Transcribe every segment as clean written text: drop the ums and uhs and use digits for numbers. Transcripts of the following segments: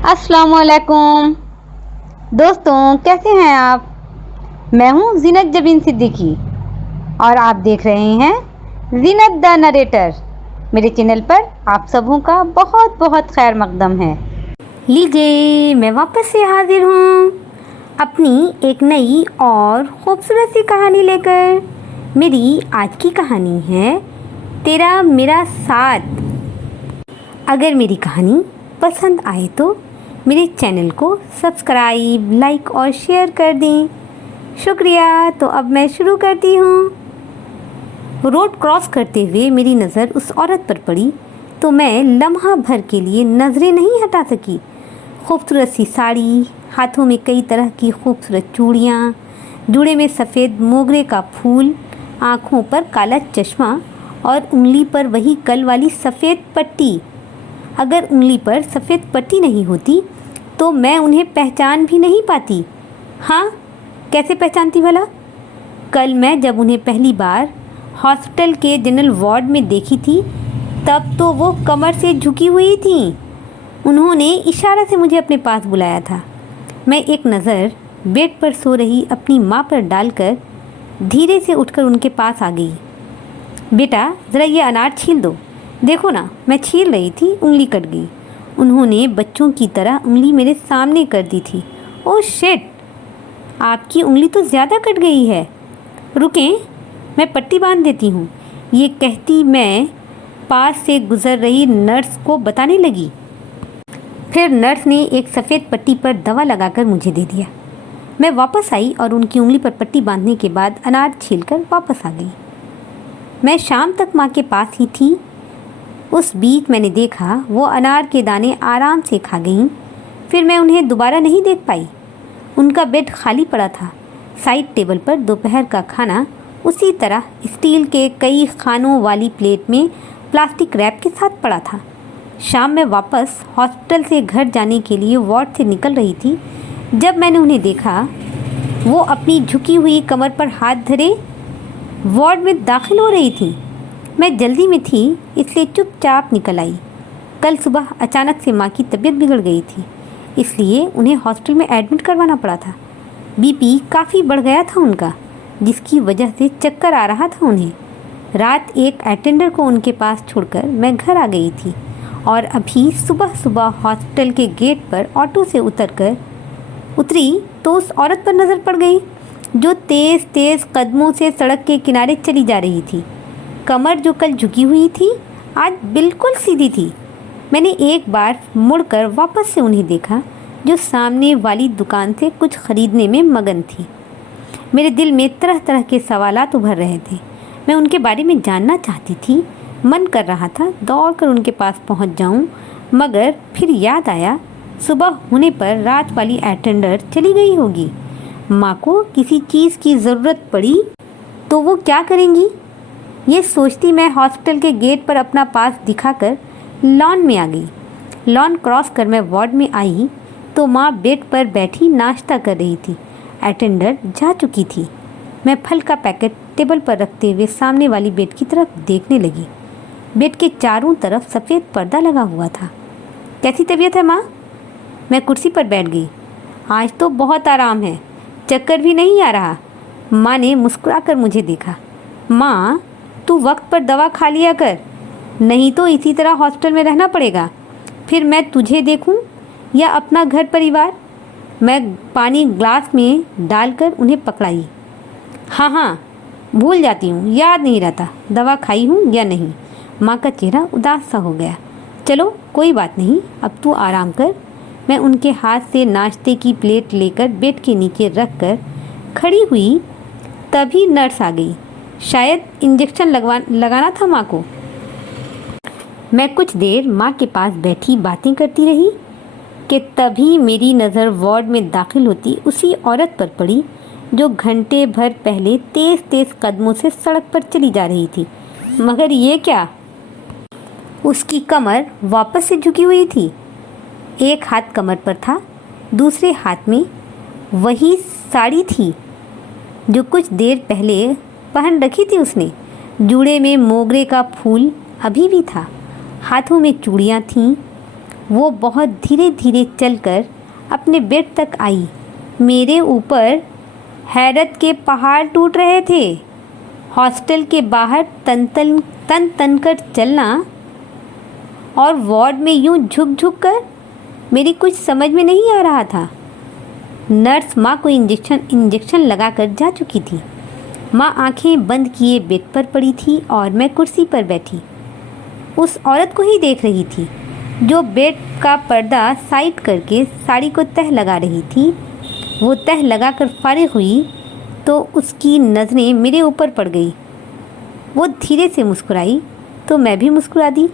अस्सलामुअलैकुम दोस्तों, कैसे हैं आप। मैं हूं जीनत जबीन सिद्दीकी और आप देख रहे हैं जीनत द नरेटर। मेरे चैनल पर आप सबों का बहुत बहुत खैर मकदम है। लीजिए, मैं वापस से हाजिर हूं अपनी एक नई और खूबसूरत सी कहानी लेकर। मेरी आज की कहानी है तेरा मेरा साथ। अगर मेरी कहानी पसंद आए तो मेरे चैनल को सब्सक्राइब, लाइक और शेयर कर दें। शुक्रिया। तो अब मैं शुरू करती हूँ। रोड क्रॉस करते हुए मेरी नज़र उस औरत पर पड़ी तो मैं लम्हा भर के लिए नज़रें नहीं हटा सकी। खूबसूरत सी साड़ी, हाथों में कई तरह की खूबसूरत चूड़ियाँ, जूड़े में सफ़ेद मोगरे का फूल, आँखों पर काला चश्मा और उंगली पर वही कल वाली सफ़ेद पट्टी। अगर उंगली पर सफ़ेद पट्टी नहीं होती तो मैं उन्हें पहचान भी नहीं पाती। हाँ, कैसे पहचानती भला? कल मैं जब उन्हें पहली बार हॉस्पिटल के जनरल वार्ड में देखी थी तब तो वो कमर से झुकी हुई थीं। उन्होंने इशारा से मुझे अपने पास बुलाया था। मैं एक नज़र बेड पर सो रही अपनी माँ पर डालकर धीरे से उठकर उनके पास आ गई। बेटा, ज़रा ये अनार छील दो। देखो ना, मैं छील रही थी, उंगली कट गई। उन्होंने बच्चों की तरह उंगली मेरे सामने कर दी थी। ओह शिट, आपकी उंगली तो ज़्यादा कट गई है। रुकें, मैं पट्टी बांध देती हूँ। ये कहती मैं पास से गुजर रही नर्स को बताने लगी। फिर नर्स ने एक सफ़ेद पट्टी पर दवा लगाकर मुझे दे दिया। मैं वापस आई और उनकी उंगली पर पट्टी बांधने के बाद अनार छीलकर वापस आ गई। मैं शाम तक माँ के पास ही थी। उस बीच मैंने देखा वो अनार के दाने आराम से खा गईं। फिर मैं उन्हें दोबारा नहीं देख पाई। उनका बेड खाली पड़ा था। साइड टेबल पर दोपहर का खाना उसी तरह स्टील के कई खानों वाली प्लेट में प्लास्टिक रैप के साथ पड़ा था। शाम में वापस हॉस्पिटल से घर जाने के लिए वार्ड से निकल रही थी जब मैंने उन्हें देखा। वो अपनी झुकी हुई कमर पर हाथ धरे वार्ड में दाखिल हो रही थी। मैं जल्दी में थी इसलिए चुपचाप निकल आई। कल सुबह अचानक से माँ की तबीयत बिगड़ गई थी, इसलिए उन्हें हॉस्पिटल में एडमिट करवाना पड़ा था। बीपी काफ़ी बढ़ गया था उनका, जिसकी वजह से चक्कर आ रहा था उन्हें। रात एक अटेंडर को उनके पास छोड़कर मैं घर आ गई थी और अभी सुबह सुबह हॉस्पिटल के गेट पर ऑटो से उतरी तो उस औरत पर नज़र पड़ गई जो तेज़ तेज़ कदमों से सड़क के किनारे चली जा रही थी। कमर जो कल झुकी हुई थी आज बिल्कुल सीधी थी। मैंने एक बार मुड़कर वापस से उन्हें देखा जो सामने वाली दुकान से कुछ खरीदने में मगन थी। मेरे दिल में तरह तरह के सवालात उभर रहे थे। मैं उनके बारे में जानना चाहती थी। मन कर रहा था दौड़कर उनके पास पहुंच जाऊं, मगर फिर याद आया सुबह होने पर रात वाली अटेंडर चली गई होगी। माँ को किसी चीज़ की ज़रूरत पड़ी तो वो क्या करेंगी? ये सोचती मैं हॉस्पिटल के गेट पर अपना पास दिखाकर लॉन में आ गई। लॉन क्रॉस कर मैं वार्ड में आई तो माँ बेड पर बैठी नाश्ता कर रही थी। अटेंडर जा चुकी थी। मैं फल का पैकेट टेबल पर रखते हुए सामने वाली बेड की तरफ देखने लगी। बेड के चारों तरफ सफ़ेद पर्दा लगा हुआ था। कैसी तबीयत है माँ? मैं कुर्सी पर बैठ गई। आज तो बहुत आराम है, चक्कर भी नहीं आ रहा। माँ ने मुस्कुराकर मुझे देखा। माँ, तू वक्त पर दवा खा लिया कर, नहीं तो इसी तरह हॉस्पिटल में रहना पड़ेगा। फिर मैं तुझे देखूं या अपना घर परिवार? मैं पानी ग्लास में डालकर उन्हें पकड़ाई। हाँ, भूल जाती हूँ, याद नहीं रहता दवा खाई हूँ या नहीं। माँ का चेहरा उदास सा हो गया। चलो कोई बात नहीं, अब तू आराम कर। मैं उनके हाथ से नाश्ते की प्लेट लेकर बेड के नीचे रख कर खड़ी हुई, तभी नर्स आ गई। शायद इंजेक्शन लगाना था माँ को। मैं कुछ देर माँ के पास बैठी बातें करती रही कि तभी मेरी नज़र वार्ड में दाखिल होती उसी औरत पर पड़ी जो घंटे भर पहले तेज़ तेज़ कदमों से सड़क पर चली जा रही थी। मगर ये क्या, उसकी कमर वापस से झुकी हुई थी। एक हाथ कमर पर था, दूसरे हाथ में वही साड़ी थी जो कुछ देर पहले पहन रखी थी उसने। जूड़े में मोगरे का फूल अभी भी था। हाथों में चूड़ियाँ थीं। वो बहुत धीरे धीरे चलकर अपने बेड तक आई। मेरे ऊपर हैरत के पहाड़ टूट रहे थे। हॉस्टल के बाहर तन तन कर चलना और वार्ड में यूं झुक झुक कर मेरी कुछ समझ में नहीं आ रहा था। नर्स माँ को इंजेक्शन लगाकर जा चुकी थी। माँ आंखें बंद किए बेड पर पड़ी थी और मैं कुर्सी पर बैठी उस औरत को ही देख रही थी जो बेड का पर्दा साइड करके साड़ी को तह लगा रही थी। वो तह लगाकर फारिग हुई तो उसकी नज़रें मेरे ऊपर पड़ गई। वो धीरे से मुस्कुराई तो मैं भी मुस्कुरा दी।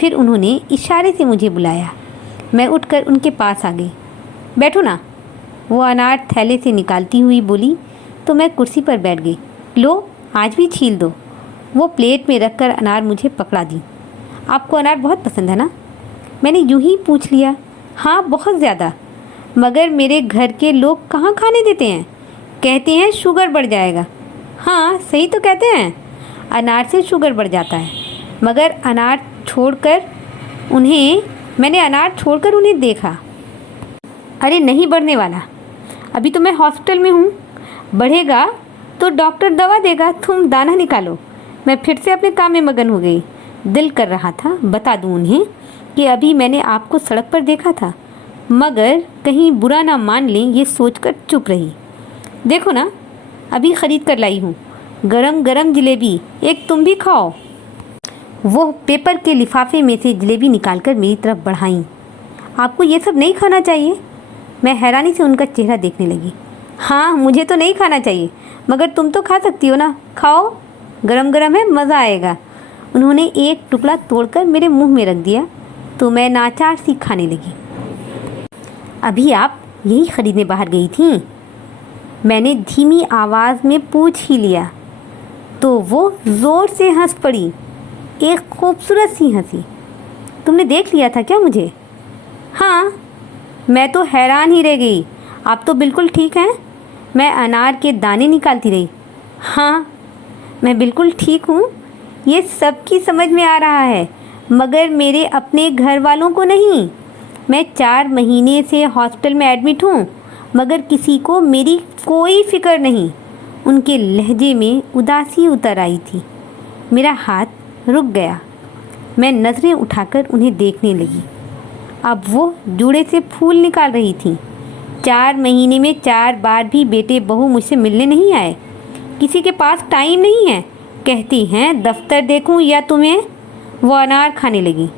फिर उन्होंने इशारे से मुझे बुलाया। मैं उठकर उनके पास आ गई। बैठो ना, वो अनार थैले से निकालती हुई बोली तो मैं कुर्सी पर बैठ गई। लो, आज भी छील दो। वो प्लेट में रखकर अनार मुझे पकड़ा दी। आपको अनार बहुत पसंद है ना? मैंने यूं ही पूछ लिया। हाँ, बहुत ज़्यादा, मगर मेरे घर के लोग कहाँ खाने देते हैं, कहते हैं शुगर बढ़ जाएगा। हाँ, सही तो कहते हैं, अनार से शुगर बढ़ जाता है, मगर मैंने अनार छोड़कर उन्हें देखा। अरे नहीं बढ़ने वाला, अभी तो मैं हॉस्पिटल में हूँ, बढ़ेगा तो डॉक्टर दवा देगा, तुम दाना निकालो। मैं फिर से अपने काम में मगन हो गई। दिल कर रहा था बता दूँ उन्हें कि अभी मैंने आपको सड़क पर देखा था, मगर कहीं बुरा ना मान लें ये सोचकर चुप रही। देखो ना, अभी ख़रीद कर लाई हूँ, गरम गरम जलेबी, एक तुम भी खाओ। वो पेपर के लिफाफे में से जलेबी निकालकर मेरी तरफ बढ़ाई। आपको ये सब नहीं खाना चाहिए। मैं हैरानी से उनका चेहरा देखने लगी। हाँ, मुझे तो नहीं खाना चाहिए, मगर तुम तो खा सकती हो ना, खाओ, गरम गरम है, मज़ा आएगा। उन्होंने एक टुकड़ा तोड़कर मेरे मुंह में रख दिया तो मैं नाचार सी खाने लगी। अभी आप यही ख़रीदने बाहर गई थीं? मैंने धीमी आवाज़ में पूछ ही लिया तो वो ज़ोर से हंस पड़ी, एक खूबसूरत सी हंसी। तुमने देख लिया था क्या मुझे? हाँ, मैं तो हैरान ही रह गई। आप तो बिल्कुल ठीक हैं। मैं अनार के दाने निकालती रही। हाँ, मैं बिल्कुल ठीक हूँ, ये सबकी समझ में आ रहा है, मगर मेरे अपने घर वालों को नहीं। मैं 4 महीने से हॉस्पिटल में एडमिट हूँ, मगर किसी को मेरी कोई फ़िक्र नहीं। उनके लहजे में उदासी उतर आई थी। मेरा हाथ रुक गया। मैं नज़रें उठाकर उन्हें देखने लगी। अब वो जूड़े से फूल निकाल रही थी। 4 महीने में 4 बार भी बेटे बहू मुझसे मिलने नहीं आए। किसी के पास टाइम नहीं है, कहती हैं दफ्तर देखूं या तुम्हें। वो अनार खाने लगी।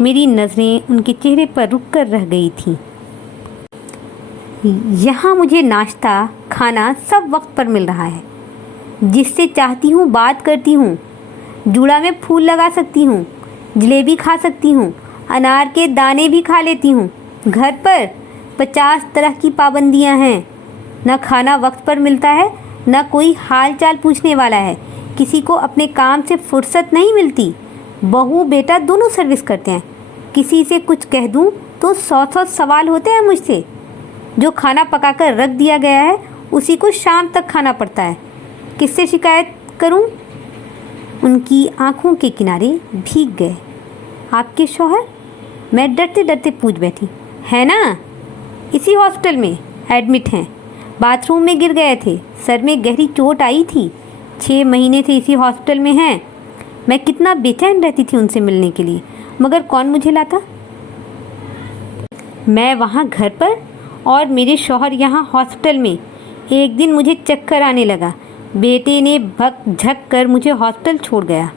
मेरी नज़रें उनके चेहरे पर रुक कर रह गई थीं। यहाँ मुझे नाश्ता खाना सब वक्त पर मिल रहा है। जिससे चाहती हूँ बात करती हूँ, जूड़ा में फूल लगा सकती हूँ, जलेबी खा सकती हूँ, अनार के दाने भी खा लेती हूँ। घर पर 50 तरह की पाबंदियाँ हैं। न खाना वक्त पर मिलता है, न कोई हाल चाल पूछने वाला है। किसी को अपने काम से फुर्सत नहीं मिलती। बहू बेटा दोनों सर्विस करते हैं। किसी से कुछ कह दूँ तो 100 सवाल होते हैं मुझसे। जो खाना पकाकर रख दिया गया है उसी को शाम तक खाना पड़ता है। किससे शिकायत करूं? उनकी आंखों के किनारे भीग गए। आपके शौहर? मैं डरते डरते पूछ बैठी। है ना, इसी हॉस्पिटल में एडमिट हैं। बाथरूम में गिर गए थे, सर में गहरी चोट आई थी। 6 महीने से इसी हॉस्पिटल में हैं। मैं कितना बेचैन रहती थी उनसे मिलने के लिए, मगर कौन मुझे लाता। मैं वहाँ घर पर और मेरे शौहर यहाँ हॉस्पिटल में। एक दिन मुझे चक्कर आने लगा। बेटे ने भग झक कर मुझे हॉस्पिटल छोड़ गया।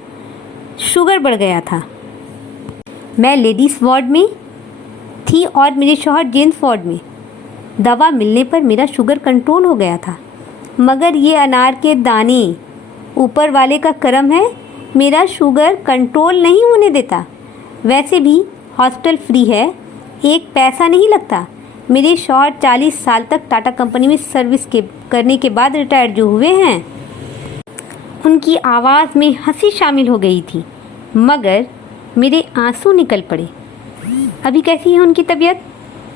शुगर बढ़ गया था। मैं लेडीज़ वार्ड में थी और मेरे शौहर जेंट्स वार्ड में। दवा मिलने पर मेरा शुगर कंट्रोल हो गया था, मगर ये अनार के दाने, ऊपर वाले का करम है, मेरा शुगर कंट्रोल नहीं होने देता। वैसे भी हॉस्पिटल फ्री है, एक पैसा नहीं लगता। मेरे शौहर 40 साल तक टाटा कंपनी में सर्विस करने के बाद रिटायर्ड जो हुए हैं। उनकी आवाज़ में हंसी शामिल हो गई थी, मगर मेरे आंसू निकल पड़े। अभी कैसी है उनकी तबीयत?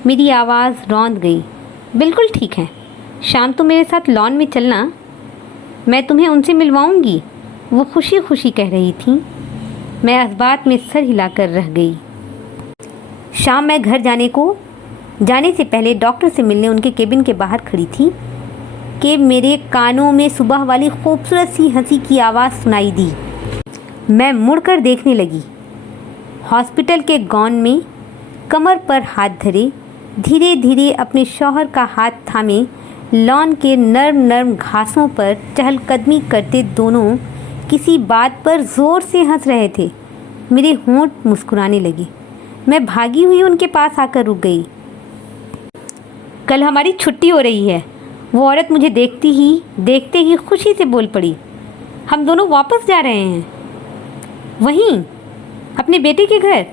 मेरी आवाज़ रौंद गई। बिल्कुल ठीक है, शाम तो मेरे साथ लॉन में चलना, मैं तुम्हें उनसे मिलवाऊंगी। वो खुशी खुशी कह रही थी। मैं इस बात में सर हिलाकर रह गई। शाम मैं घर जाने से पहले डॉक्टर से मिलने उनके केबिन के बाहर खड़ी थी कि मेरे कानों में सुबह वाली खूबसूरत सी हंसी की आवाज़ सुनाई दी। मैं मुड़कर देखने लगी। हॉस्पिटल के गॉन में कमर पर हाथ धरे धीरे धीरे अपने शौहर का हाथ थामे लॉन के नर्म नर्म घासों पर चहलकदमी करते दोनों किसी बात पर ज़ोर से हंस रहे थे। मेरे होंठ मुस्कुराने लगे। मैं भागी हुई उनके पास आकर रुक गई। कल हमारी छुट्टी हो रही है। वो औरत मुझे देखते ही खुशी से बोल पड़ी। हम दोनों वापस जा रहे हैं। वहीं अपने बेटे के घर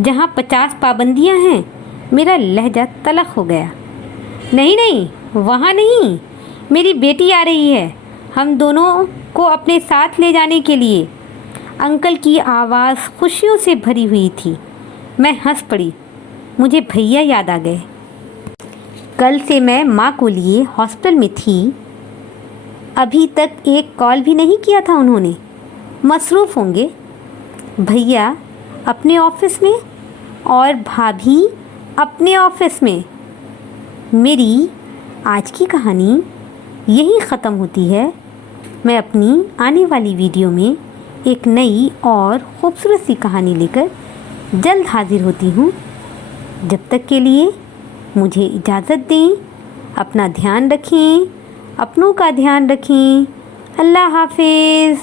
जहाँ 50 पाबंदियाँ हैं। मेरा लहजा तलख हो गया। नहीं, वहाँ नहीं, मेरी बेटी आ रही है हम दोनों को अपने साथ ले जाने के लिए। अंकल की आवाज़ खुशियों से भरी हुई थी। मैं हंस पड़ी। मुझे भैया याद आ गए। कल से मैं माँ को लिए हॉस्पिटल में थी। अभी तक एक कॉल भी नहीं किया था उन्होंने। मसरूफ़ होंगे भैया अपने ऑफिस में और भाभी अपने ऑफिस में। मेरी आज की कहानी यही ख़त्म होती है। मैं अपनी आने वाली वीडियो में एक नई और ख़ूबसूरत सी कहानी लेकर जल्द हाज़िर होती हूँ। जब तक के लिए मुझे इजाज़त दें। अपना ध्यान रखें, अपनों का ध्यान रखें। अल्लाह हाफ़िज़।